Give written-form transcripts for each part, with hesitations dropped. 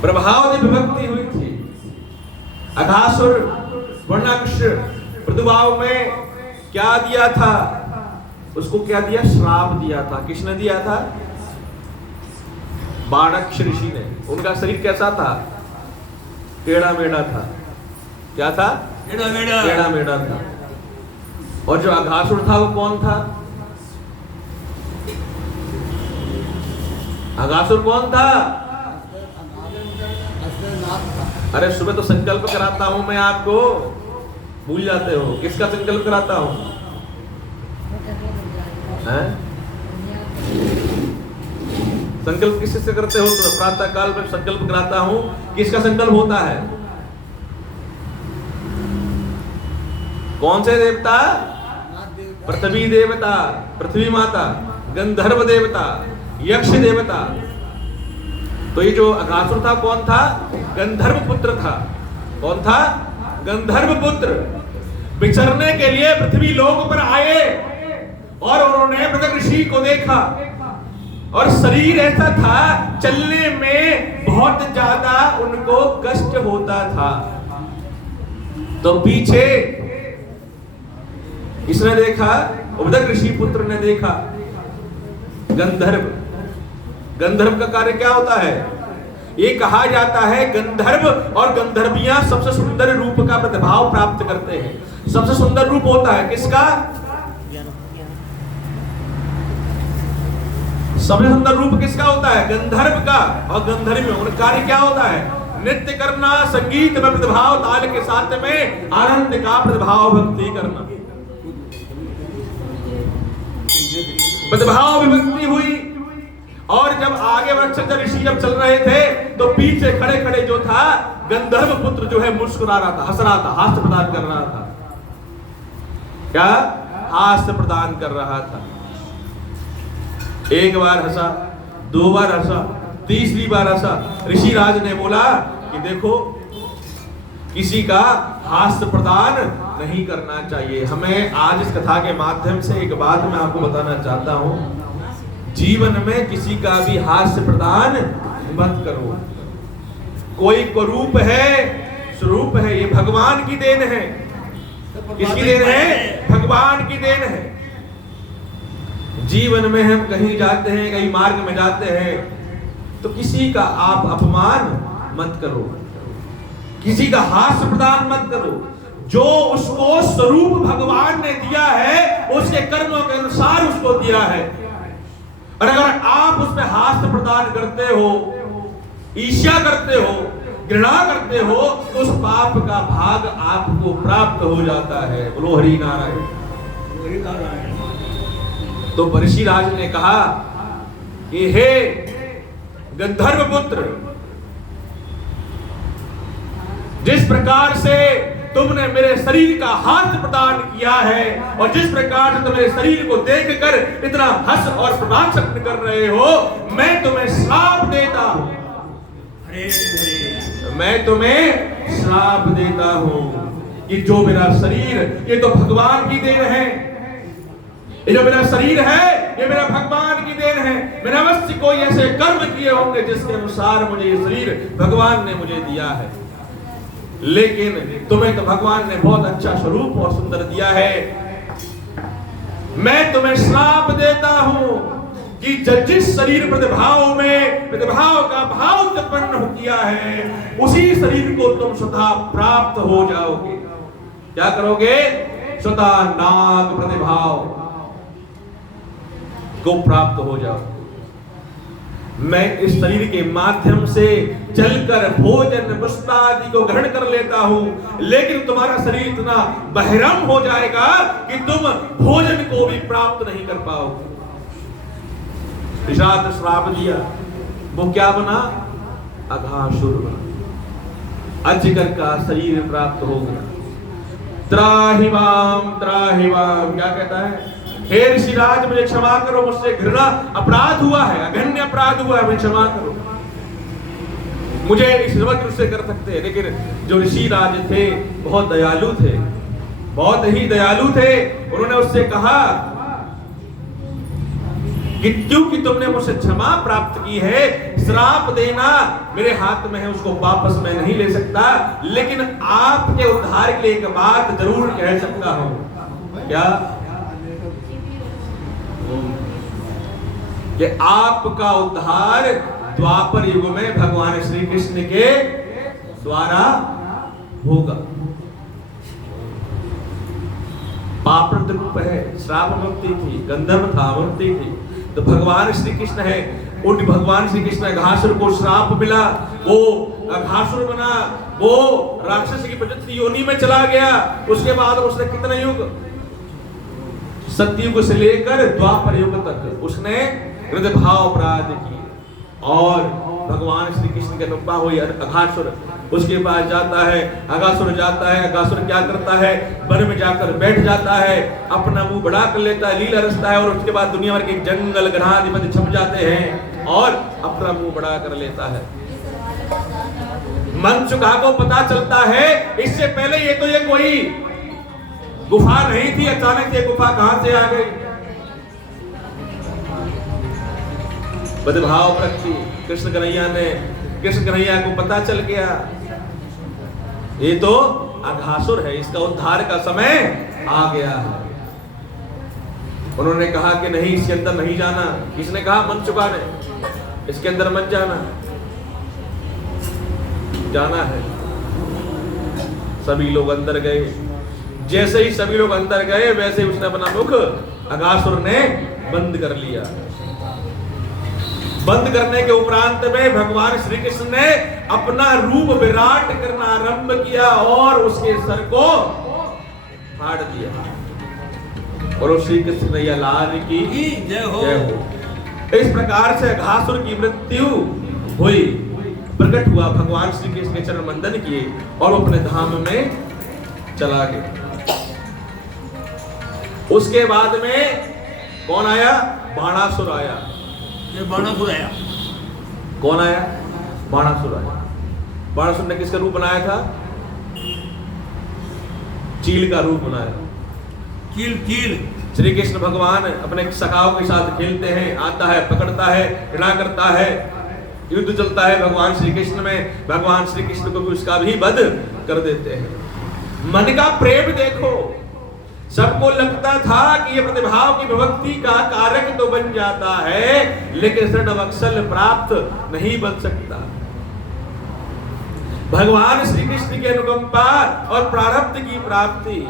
प्रभाव की विभक्ति हुई थी। अघासुर वर्णाक्ष प्रदुभाव में क्या दिया था? उसको क्या दिया? श्राप दिया था। किसने दिया था? बाणाक्ष ऋषि ने। उनका शरीर कैसा था? टेढ़ा मेढ़ा था। क्या था? टेढ़ा मेढ़ा था। और जो अघासुर था वो कौन था? अघासुर कौन था? अरे सुबह तो संकल्प कराता हूं मैं आपको, भूल जाते हो। किसका संकल्प कराता हूं? संकल्प किससे करते हो? तो प्रातः काल में संकल्प कराता हूं। किसका संकल्प होता है? कौन से देवता? पृथ्वी देवता, पृथ्वी माता, गंधर्व देवता, यक्ष देवता। तो ये जो अघासुर था कौन था? गंधर्व पुत्र था। कौन था? गंधर्व पुत्र। विचरने के लिए पृथ्वी लोक पर आए और उन्होंने मृग ऋषि को देखा और शरीर ऐसा था, चलने में बहुत ज्यादा उनको कष्ट होता था। तो पीछे किसने देखा? उबदक ऋषि पुत्र ने देखा। गंधर्व। गंधर्व का कार्य क्या होता है? ये कहा जाता है गंधर्व और गंधर्वियां सबसे सुंदर रूप का प्रतिभाव प्राप्त करते हैं। सबसे सुंदर रूप होता है किसका? सबसे सुंदर रूप किसका होता है? गंधर्व का। और गंधर्व में उनका कार्य क्या होता है? नृत्य करना, संगीत में प्रतिभाव, ताल के साथ में आनंद का प्रतिभाव, भक्ति करना। प्रतिभाव विभक्ति हुई। और जब आगे वृक्ष ऋषि जब चल रहे थे तो पीछे खड़े खड़े जो था गंधर्व पुत्र जो है मुस्कुरा रहा था, हंस रहा था, हास्य प्रदान कर रहा था। क्या? हास्य प्रदान कर रहा था। एक बार हंसा, दो बार हंसा, तीसरी बार हंसा। ऋषिराज ने बोला कि देखो, किसी का हास्य प्रदान नहीं करना चाहिए। हमें आज इस कथा के माध्यम से एक बात मैं आपको बताना चाहता हूं, जीवन में किसी का भी हास्य प्रदान मत करो। कोई कुरूप है, स्वरूप है, ये भगवान की देन है। किसकी देन है? भगवान की देन है। जीवन में हम कहीं जाते हैं, कहीं मार्ग में जाते हैं, तो किसी का आप अपमान मत करो, किसी का हास्य प्रदान मत करो। जो उसको स्वरूप भगवान ने दिया है, उसके कर्मों के अनुसार उसको दिया है। और अगर आप उसमें हास्य प्रदान करते हो, ईर्ष्या करते हो, घृणा करते हो, तो उस पाप का भाग आपको प्राप्त हो जाता है। बोलो हरि नारायण। तो ऋषिराज ने कहा कि हे गंधर्व पुत्र, जिस प्रकार से तुमने मेरे शरीर का हाथ प्रदान किया है और जिस प्रकार से तुम मेरे शरीर को देखकर इतना हंस और प्रभाषण कर रहे हो, मैं तुम्हें श्राप देता हूं। मैं तुम्हें श्राप देता हूं कि जो मेरा शरीर, ये तो भगवान की देन है। ये जो मेरा शरीर है, ये मेरा भगवान की देन है। मैंने अवश्य कोई ऐसे कर्म किए होंगे जिसके अनुसार मुझे ये शरीर भगवान ने मुझे दिया है। लेकिन तुम्हें तो भगवान ने बहुत अच्छा स्वरूप और सुंदर दिया है। मैं तुम्हें श्राप देता हूं कि जिस शरीर प्रतिभाव में प्रतिभाव का भाव उत्पन्न किया है, उसी शरीर को तुम स्वतः प्राप्त हो जाओगे। क्या करोगे? स्वतः नाग प्रतिभाव को प्राप्त हो जाओ। मैं इस शरीर के माध्यम से चलकर भोजन पुष्प आदि को ग्रहण कर लेता हूं, लेकिन तुम्हारा शरीर इतना बहिरम हो जाएगा कि तुम भोजन को भी प्राप्त नहीं कर पाओगे। ऋषाद श्राप दिया, वो क्या बना? अघासुर बना, अजगर का शरीर प्राप्त हो गया। त्राहिमाम त्राहिमाम, क्या कहता है? हे ऋषिराज, मुझे क्षमा करो, मुझसे घृणा अपराध हुआ है, अघन्य अपराध हुआ है, मुझे क्षमा करो। मुझे इस वक्त उससे कर सकते हैं, लेकिन जो ऋषिराज थे बहुत दयालु थे, बहुत ही दयालु थे। उन्होंने उससे कहा कि क्योंकि तुमने मुझसे क्षमा प्राप्त की है, श्राप देना मेरे हाथ में है, उसको वापस मैं नहीं ले सकता, लेकिन आपके उद्धार के लिए एक बात जरूर कह सकता हूं। क्या? कि आपका उद्धार द्वापर युग में भगवान श्री कृष्ण के द्वारा होगा। पाप रूप है, श्राप मुक्ति थी, गंधर्व था, मुक्ति थी, तो भगवान श्री कृष्ण है। उन भगवान श्री कृष्ण अघासुर को श्राप मिला, वो अघासुर बना, वो राक्षस की प्रजाति योनि में चला गया। उसके बाद उसने कितने युग, सतयुग से लेकर द्वापर युग तक उसने हृदय भाव अपराध किए, और भगवान श्री कृष्ण की अनुपमा हुई। अघासुर उसके पास जाता है, अघासुर जाता है, अघासुर क्या करता है, वन में जाकर बैठ जाता है, अपना मुंह बड़ा कर लेता है, लीला रचता है, और उसके बाद दुनिया भर के जंगल ग्रहाधिपति छप जाते हैं और अपना मुंह बड़ा कर लेता है। मनचुका को पता चलता है, इससे पहले ये तो ये कोई गुफा नहीं थी, अचानक ये गुफा कहां से आ गई। बदभाव प्रति कृष्ण कन्हैया को पता चल गया, ये तो अघासुर है, इसका उद्धार का समय आ गया है। उन्होंने कहा कि नहीं, इसके अंदर नहीं जाना। किसने कहा? मनचुका ने, इसके अंदर मत जाना, जाना है। सभी लोग अंदर गए। जैसे ही सभी लोग अंदर गए, वैसे ही उसने अपना मुख अघासुर ने बंद कर लिया। बंद करने के उपरांत में भगवान श्री कृष्ण ने अपना रूप विराट करना आरंभ किया और उसके सर को फाड़ दिया। और श्री कृष्ण कन्हैया लाल की जय हो। इस प्रकार से अघासुर की मृत्यु हुई। प्रकट हुआ, भगवान श्री कृष्ण के चरण वंदन किए और वो अपने धाम में चला गया। उसके बाद में कौन आया? बाणासुर आया। बाणासुर आया। कौन आया? बाणासुर आया। बाणासुर ने किसका रूप बनाया था? चील का रूप बनाया। चील। श्री कृष्ण भगवान अपने सखाओं के साथ खेलते हैं, आता है, पकड़ता है, घृणा करता है, युद्ध चलता है भगवान श्री कृष्ण में। भगवान श्री कृष्ण को भी उसका भी वध कर देते हैं। मन का प्रेम देखो, सबको लगता था कि ये प्रतिभाव की विभक्ति का कारक तो बन जाता है, लेकिन षड्वत्सल प्राप्त नहीं बन सकता। भगवान श्री कृष्ण की अनुकंपा और प्रारब्ध की प्राप्ति।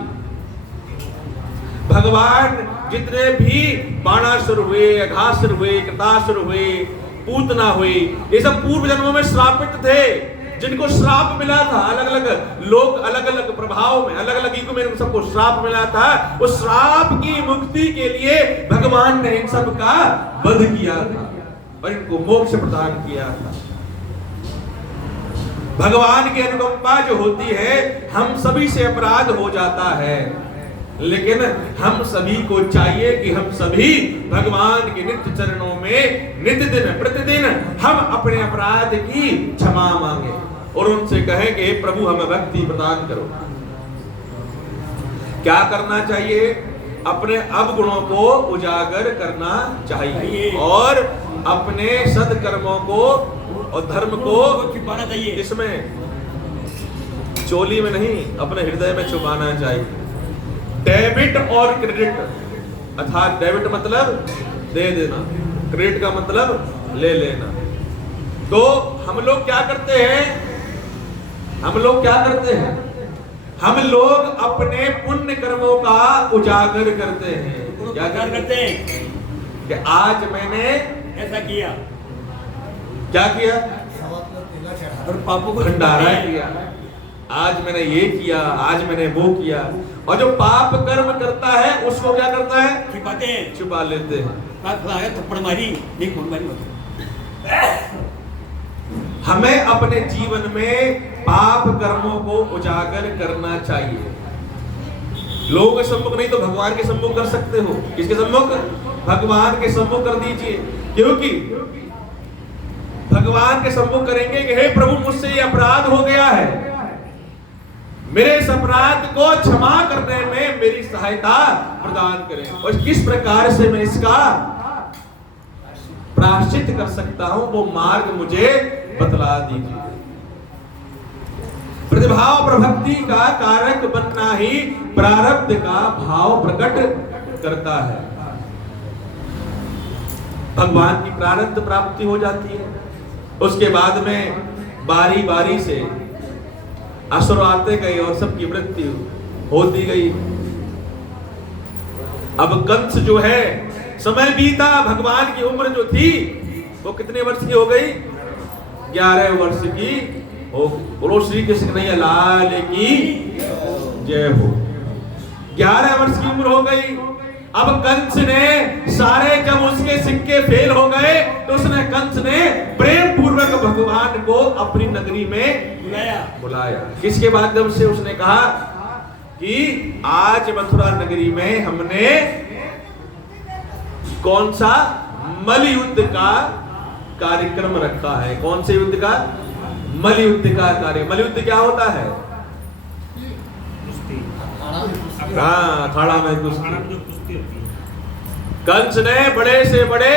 भगवान जितने भी बाणासुर हुए, अघासुर हुए, कृतासुर हुए, पूतना हुई, ये सब पूर्व जन्मों में श्रापित थे, जिनको श्राप मिला था। अलग अलग लोग अलग अलग प्रभाव में, अलग अलग युग में सबको श्राप मिला था। उस श्राप की मुक्ति के लिए भगवान ने इन सब का वध किया था और इनको मोक्ष प्रदान किया था। भगवान की अनुकंपा जो होती है, हम सभी से अपराध हो जाता है, लेकिन हम सभी को चाहिए कि हम सभी भगवान के नित्य चरणों में नित्य दिन प्रतिदिन हम अपने अपराध की क्षमा मांगे और उनसे कहें कि प्रभु हमें भक्ति प्रदान करो। क्या करना चाहिए? अपने अवगुणों को उजागर करना चाहिए और अपने सदकर्मों को और धर्म को छिपाना चाहिए। इसमें चोली में नहीं, अपने हृदय में छुपाना चाहिए। डेबिट और क्रेडिट, अर्थात डेबिट मतलब दे देना, क्रेडिट का मतलब ले लेना। तो हम लोग क्या करते हैं? हम लोग अपने पुण्य कर्मों का उजागर करते हैं। क्या करते हैं? कि आज मैंने ऐसा किया, क्या किया? और पापों को भंडारा किया, आज मैंने ये किया, आज मैंने वो किया। और जो पाप कर्म करता है उसको क्या करता है? छिपाते हैं, छुपा लेते हैं। थप्पड़ मारी, नहीं मारी होती। हमें अपने जीवन में पाप कर्मों को उजागर करना चाहिए। लोगों के सम्मुख नहीं तो भगवान के सम्मुख कर सकते हो। किसके सम्मुख? भगवान के सम्मुख कर दीजिए, क्योंकि भगवान के सम्मुख करेंगे कि हे प्रभु, मुझसे ये अपराध हो गया है, मेरे इस अपराध को क्षमा करने में मेरी सहायता प्रदान करें और किस प्रकार से मैं इसका प्रायश्चित कर सकता हूं, वो मार्ग मुझे बतला दीजिए। प्रतिभाव प्रभक्ति का कारक बनना ही प्रारब्ध का भाव प्रकट करता है। भगवान की प्रारब्ध प्राप्ति हो जाती है, उसके बाद में बारी बारी से असुर आते गए और सबकी मृत्यु होती गई। अब कंस जो है, समय बीता, भगवान की उम्र जो थी वो कितने वर्ष की हो गई? 11 वर्ष की हो। बोलो श्री कृष्ण कन्हैया लाल की जय हो। 11 वर्ष की उम्र हो गई। अब कंस ने सारे, जब उसके सिक्के फेल हो गए तो उसने, कंस ने प्रेम पूर्वक भगवान को अपनी नगरी में बुलाया। किसके माध्यम से? उसने कहा कि आज मथुरा नगरी में हमने कौन सा मल युद्ध का कार्यक्रम रखा है। कौन से युद्ध का? मल युद्ध का कार्य। मल युद्ध क्या होता है? हाँ, अखाड़ा में कुश्ती। कंस ने बड़े से बड़े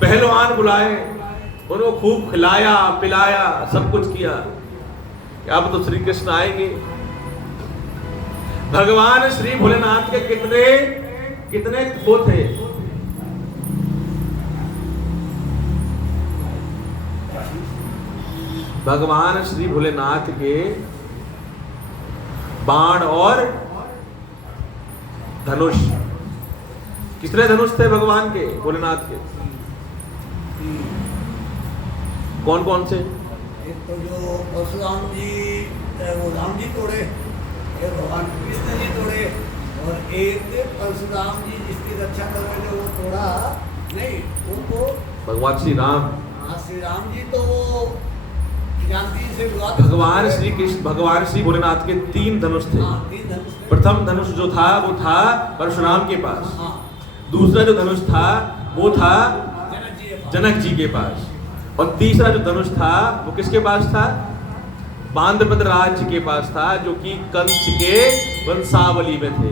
पहलवान बुलाए, उनको खूब खिलाया पिलाया, सब कुछ किया। अब तो श्री कृष्ण आएंगे। भगवान श्री भोलेनाथ के कितने कितने वो थे? भगवान श्री भोलेनाथ के बाण और धनुष, कितने धनुष थे भगवान के, भोलेनाथ के? कौन कौन से? एक तो जो परशुराम जी, वो राम जी तोड़े, एक भगवान कृष्ण जी तोड़े, और एक परशुराम जी जिसकी रक्षा कर रहे थे वो तोड़ा नहीं, उनको भगवान श्री राम। हाँ, श्री राम जी तो वो जानती से भगवान श्री कृष्ण, भगवान श्री भोलेनाथ के 3 धनुष थे। हाँ, 3 धनुष थे। प्रथम धनुष जो था वो था परशुराम के पास। हाँ, दूसरा जो धनुष था वो था जनक जनक जी के पास, और तीसरा जो धनुष था वो किसके पास था? बांधवद राज्य के पास था, जो कि कंस के वंशावली में थे,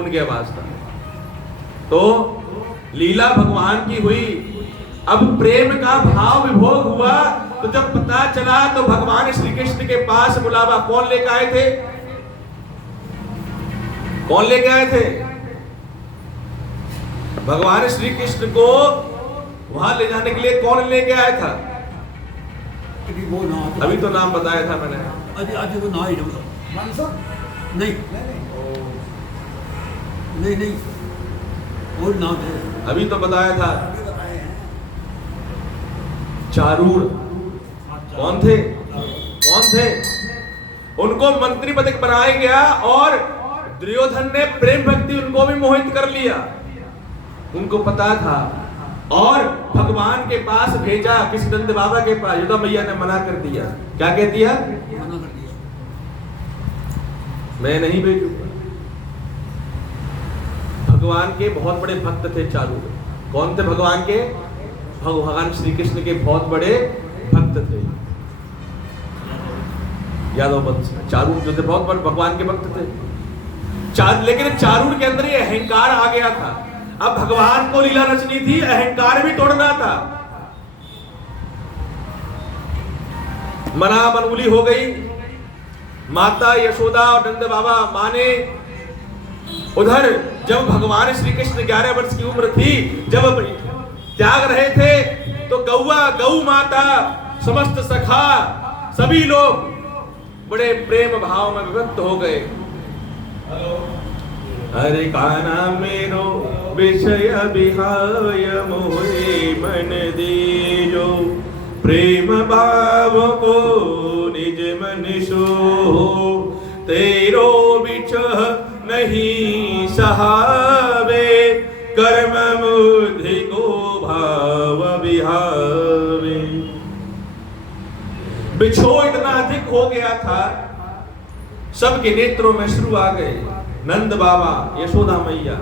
उनके पास था। तो लीला भगवान की हुई। अब प्रेम का भाव विभोग हुआ, तो जब पता चला तो भगवान श्री कृष्ण के पास बुलावा कौन लेकर आए थे? कौन लेके आए थे? भगवान श्री कृष्ण को वहां ले जाने के लिए कौन लेके आया था? वो ना, अभी तो नाम बताया था मैंने। आज वो ना ही नहीं नहीं नहीं, और नाम थे, अभी तो बताया था। बताए हैं। चारूर कौन थे? कौन थे? उनको मंत्री पद बनाया गया, और दुर्योधन ने प्रेम भक्ति उनको भी मोहित कर लिया। उनको पता था, और भगवान के पास भेजा, किस नंद बाबा के पास। यशोदा मैया ने मना कर दिया। क्या कह दिया? मना कर दिया, मैं नहीं भेजूंगा। भगवान के बहुत बड़े भक्त थे चारूर। कौन थे भगवान के? भगवान श्री कृष्ण के बहुत बड़े भक्त थे, यादव वंश में। चारूर जो थे बहुत बड़े भगवान के भक्त थे। लेकिन चारूर के अंदर ये अहंकार आ गया था। अब भगवान को लीला रचनी थी, अहंकार भी तोड़ना था। मना मनमूली हो गई। माता यशोदा और नंद बाबा माने। उधर जब भगवान श्री कृष्ण 11 वर्ष की उम्र थी, जब त्याग रहे थे, तो गौ माता, समस्त सखा, सभी लोग बड़े प्रेम भाव में विभक्त हो गए। हरे काना मेरो विषय विहाय मोहे मन दीजो, प्रेम भाव को निज मन सो, तेरो विचह नहीं सहावे, कर्म मुधि को भाव विहावे। बिछो इतना अधिक हो गया था, सबके नेत्रों में श्रु आ गए। नंद बाबा, यशोदा मैया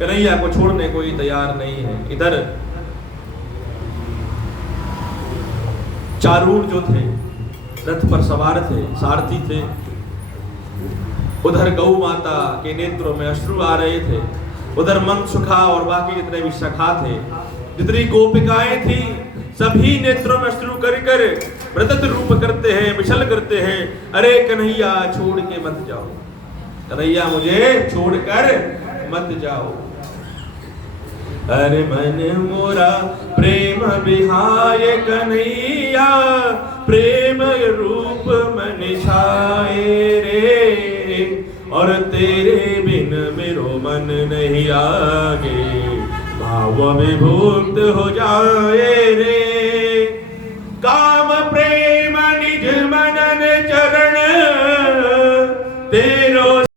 कन्हैया को छोड़ने कोई तैयार नहीं है। इधर चारूर जो थे, रथ पर सवार थे, सारथी थे। उधर गौ माता के नेत्रों में अश्रु आ रहे थे। उधर मनसुखा और बाकी जितने भी सखा थे, जितनी गोपिकाएं थी सभी नेत्रों में अश्रु कर कर प्रदत्त रूप करते हैं, विछल करते हैं, अरे कन्हैया छोड़ के मत जाओ, कन्हैया मुझे छोड़कर मत जाओ। अरे मन मोरा प्रेम बिहाय कन्हैया, प्रेम रूप मन छाए रे, और तेरे बिन मेरो मन नहीं आगे, भाव विभूत हो जाए रे।